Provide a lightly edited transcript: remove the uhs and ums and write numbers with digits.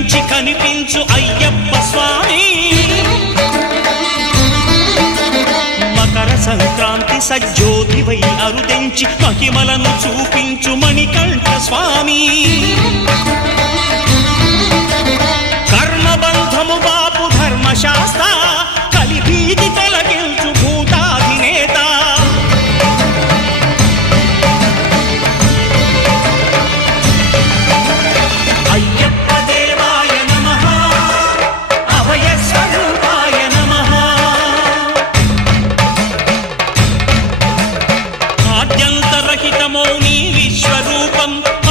కనిపించి కనిపించు అయ్యప్ప స్వామి మకర సంక్రాంతి సజ్జోతివై అరుదెంచి మహిమలను చూపించు మణికంఠ స్వామి కర్మబంధము బాపు ధర్మశాస్త్ర కలిభీతి తొలగించు భూతాధినేత అయ్యప్ప దేవాయ నమః అభయ స్వరూపాయ నమః ఆద్యంతరహితమో నీ విశ్వరూపం